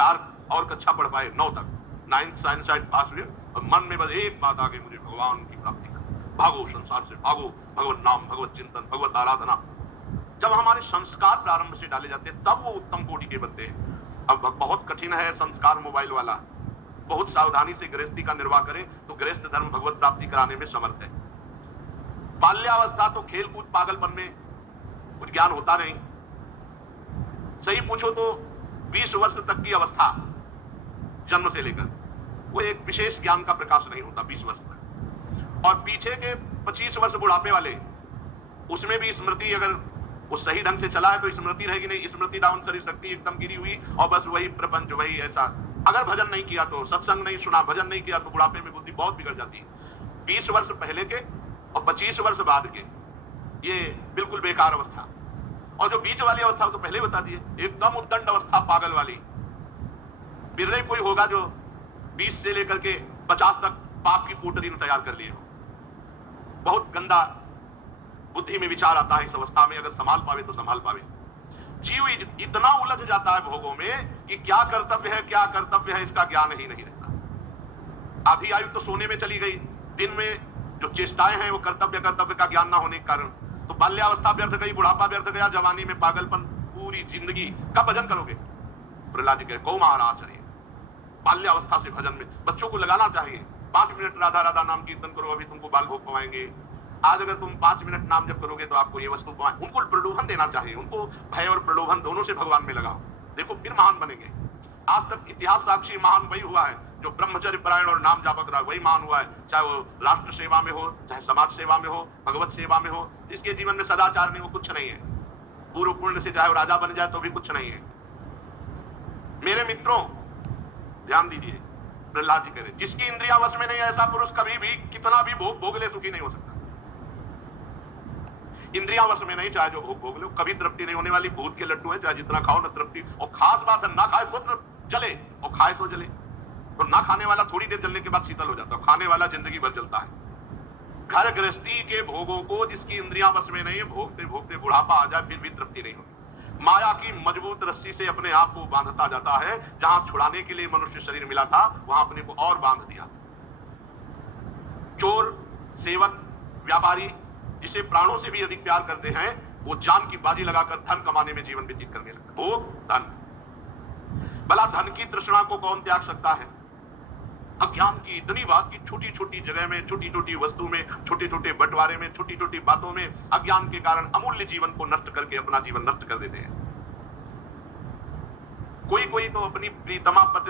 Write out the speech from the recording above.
4 और कक्षा पढ़ पाए, 9 तक 9th साइंस साइड पास हुए और मन में बस एक बात आ गई, मुझे भगवान की प्राप्ति कर, भागो संसार से भागो, भगवत नाम, भगवत चिंतन, भगवत आराधना। जब हमारे संस्कार प्रारंभ से डाले जाते हैं तब वो उत्तम कोटि के बनते हैं। अब बहुत कठिन है संस्कार मोबाइल वाला, बहुत सावधानी से गृहस्थी का निर्वाह करें तो गृहस्थ धर्म भगवत प्राप्ति कराने में समर्थ है। बाल्यावस्था तो खेल कूद पागलपन में कुछ ज्ञान होता नहीं। सही पूछो तो 20 वर्ष तक की अवस्था जन्म से लेकर वो एक विशेष ज्ञान का प्रकाश नहीं होता 20 वर्ष तक। और पीछे के 25 वर्ष बुढ़ापे वाले, उसमें भी स्मृति अगर वो सही ढंग से चला है तो स्मृति रहेगी नहीं, स्मृति डाउन, शरीर शक्ति एकदम गिरी हुई और बस वही प्रपंच, वही ऐसा। अगर भजन नहीं किया तो, सत्संग नहीं सुना, भजन नहीं किया तो बुढ़ापे में बुद्धि बहुत बिगड़ जाती है। 20 वर्ष पहले के और 25 वर्ष बाद के, ये बिल्कुल बेकार अवस्था। और जो बीच वाली अवस्था तो पहले बता दिए, एकदम उद्दंड अवस्था पागल वाली। बिरले कोई होगा जो 20 से लेकर के 50 तक पाप की पोटरी में तैयार कर लिए हो। बहुत गंदा बुद्धि में विचार आता है इस अवस्था में, अगर संभाल पावे तो संभाल पावे। जीव इतना उलझ जाता है भोगों में कि क्या कर्तव्य है क्या कर्तव्य है इसका ज्ञान ही नहीं रहता। आधी आयु तो सोने में चली गई, दिन में जो चेष्टाएं हैं वो कर्तव्य का ज्ञान ना होने के कारण। तो बाल्यावस्था व्यर्थ गई, बुढ़ापा व्यर्थ गया, जवानी में पागलपन, पूरी जिंदगी कब भजन करोगे? प्रहलाद जी कहे गौ महाराचर्य, बाल्यावस्था से भजन में बच्चों को लगाना चाहिए। 5 मिनट राधा राधा नाम कीर्तन करो, अभी तुमको बाल भोग पवाएंगे। आज अगर तुम 5 मिनट नाम जप करोगे तो आपको ये वस्तु पाए। उनको प्रलोभन देना चाहिए, उनको भय और प्रलोभन दोनों से भगवान में लगाओ, देखो फिर महान बनेंगे। आज तक इतिहास साक्षी महान वही हुआ है जो ब्रह्मचर्य परायण और नाम जापक रहा, वही महान हुआ है। चाहे वो राष्ट्र सेवा में हो, चाहे समाज सेवा में हो, भगवत सेवा में हो। इसके जीवन में सदाचार नहीं, वो कुछ नहीं है। पूर्व पुण्य से चाहे वो राजा बन जाए तो भी कुछ नहीं है। मेरे मित्रों ध्यान दीजिए, प्रहलाद जी कह रहे जिसकी इंद्रिया वश में नहीं, ऐसा पुरुष कभी भी कितना भी भोग ले सुखी नहीं हो सकता। इंद्रिया वश में नहीं, चाहे जो भोग भोग लो, कभी तृप्ति नहीं होने वाली। भूत के लड्डू है, चाहे जितना खाओ न तृप्ति। और खास बात है, ना खाए तो जले और खाए तो जले। तो ना खाने वाला थोड़ी देर जलने के बाद शीतल हो जाता है, खाने वाला जिंदगी भर जलता है। घर गृहस्थी के भोगों को जिसकी इंद्रियां वश में नहीं, भोगते भोगते बुढ़ापा आ जाए फिर भी तृप्ति नहीं होगी। माया की मजबूत रस्सी से अपने आप को बांधता जाता है। जहां छुड़ाने के लिए मनुष्य शरीर मिला था वहां अपने को और बांध दिया। चोर, सेवक, व्यापारी जिसे प्राणों से भी अधिक प्यार करते हैं, वो जान की बाजी लगाकर धन कमाने में जीवन व्यतीत करने लगते। भोग, धन। भला धन की तृष्णा को कौन त्याग सकता है? अज्ञान की इतनी बात की छोटी छोटी जगह में, छोटी छोटी वस्तु में, छोटे छोटे बंटवारे में, छोटी छोटी बातों में अज्ञान के कारण अमूल्य जीवन को नष्ट करके अपना जीवन नष्ट कर देते हैं। कोई कोई तो अपनी प्रीतमा पत्नी